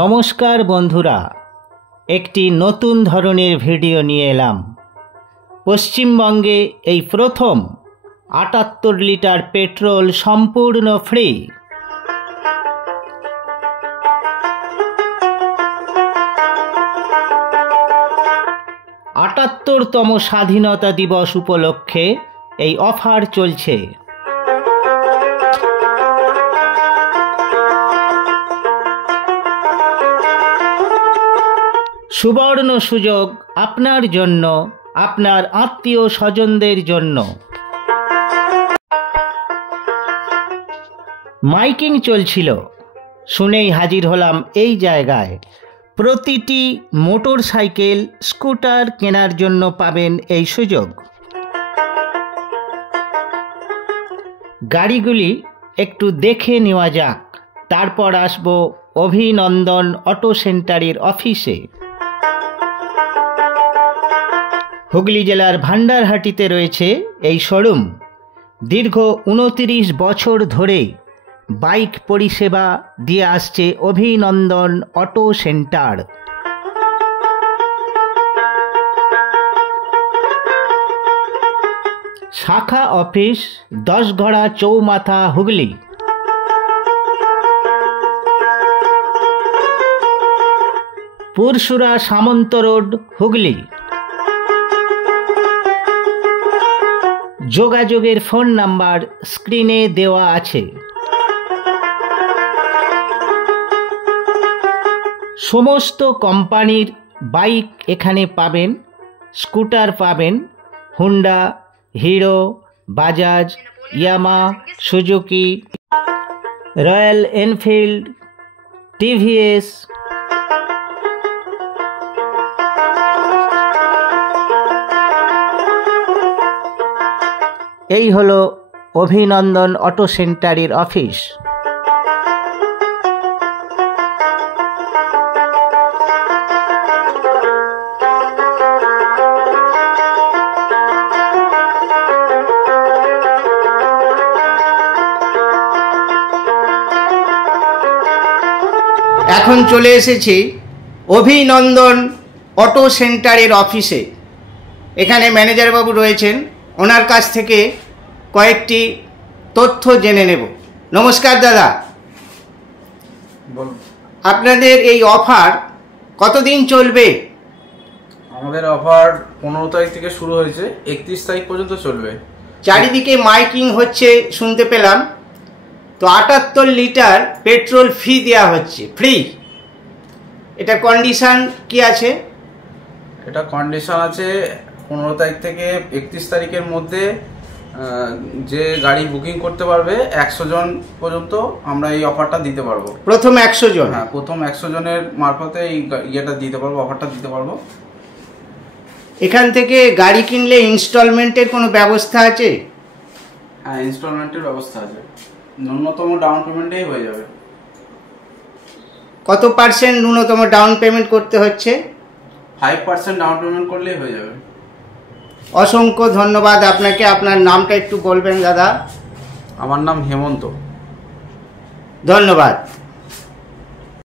নমস্কার বন্ধুরা, একটি নতুন ধরনের ভিডিও নিয়ে এলাম। পশ্চিমবঙ্গে এই প্রথম ৭৮ লিটার পেট্রোল সম্পূর্ণ ফ্রি। তম স্বাধীনতা দিবস উপলক্ষে এই অফার চলছে। সুবর্ণ সুযোগ আপনার জন্য, আপনার আত্মীয় স্বজনদের জন্য। মাইকিং চলছিল, শুনেই হাজির হলাম এই জায়গায়। প্রতিটি মোটর সাইকেল, স্কুটার কেনার জন্য পাবেন এই সুযোগ। গাড়িগুলি একটু দেখে নেওয়া যাক, তারপর আসব অভিনন্দন অটো সেন্টারের অফিসে। হুগলি জেলার ভান্ডারহাটিতে রয়েছে এই শোরুম। দীর্ঘ ২৯ বছর ধরে বাইক পরিষেবা দিয়ে আসছে অভিনন্দন অটো সেন্টার। শাখা অফিস ১০ঘড়া চৌমাথা, হুগলি। পুরসুরা সামন্ত রোড, হুগলি। যোগাযোগের ফোন নাম্বার স্ক্রিনে দেওয়া আছে। সমস্ত কোম্পানির বাইক এখানে পাবেন। স্কুটার পাবেন হুন্ডা, হিরো, বাজাজ, ইয়ামা, সুজুকি, রয়্যাল এনফিল্ড, টিভিএস। এই হলো অভিনন্দন অটো সেন্টারের অফিস। এখন চলে এসেছি অভিনন্দন অটো সেন্টারের অফিসে। এখানে ম্যানেজার বাবু রয়েছেন, ওনার কাছ থেকে কয়েকটি তথ্য জেনে নেব। নমস্কার দাদা, বলুন। আপনাদের এই অফার কতদিন চলবে? আমাদের অফার 15 তারিখ থেকে শুরু হয়েছে, 31 তারিখ পর্যন্ত চলবে। চারিদিকে মাইকিং হচ্ছে শুনতে পেলাম, তো ৭৮ লিটার পেট্রোল ফ্রি দেওয়া হচ্ছে, ফ্রি। এটা কন্ডিশন কি আছে? এটা কন্ডিশন আছে 15 তারিখ থেকে 31 তারিখের মধ্যে যে গাড়ি বুকিং করতে পারবে 100 জন পর্যন্ত আমরা এই অফারটা দিতে পারবো। প্রথম 100 জন? হ্যাঁ, প্রথম 100 জনের মারফতে এই ইয়েটা দিতে পারবো, অফারটা দিতে পারবো। এখান থেকে গাড়ি কিনলে ইনস্টলমেন্টের কোনো ব্যবস্থা আছে? হ্যাঁ, ইনস্টলমেন্টের ব্যবস্থা আছে, ন্যূনতম ডাউন পেমেন্টেই হয়ে যাবে। কত পার্সেন্ট ন্যূনতম ডাউন পেমেন্ট করতে হচ্ছে? 5% ডাউন পেমেন্ট করলেই হয়ে যাবে। অসংখ্য ধন্যবাদ আপনাকে। আপনার নামটা একটু বলবেন দাদা? আমার নাম হেমন্ত। ধন্যবাদ।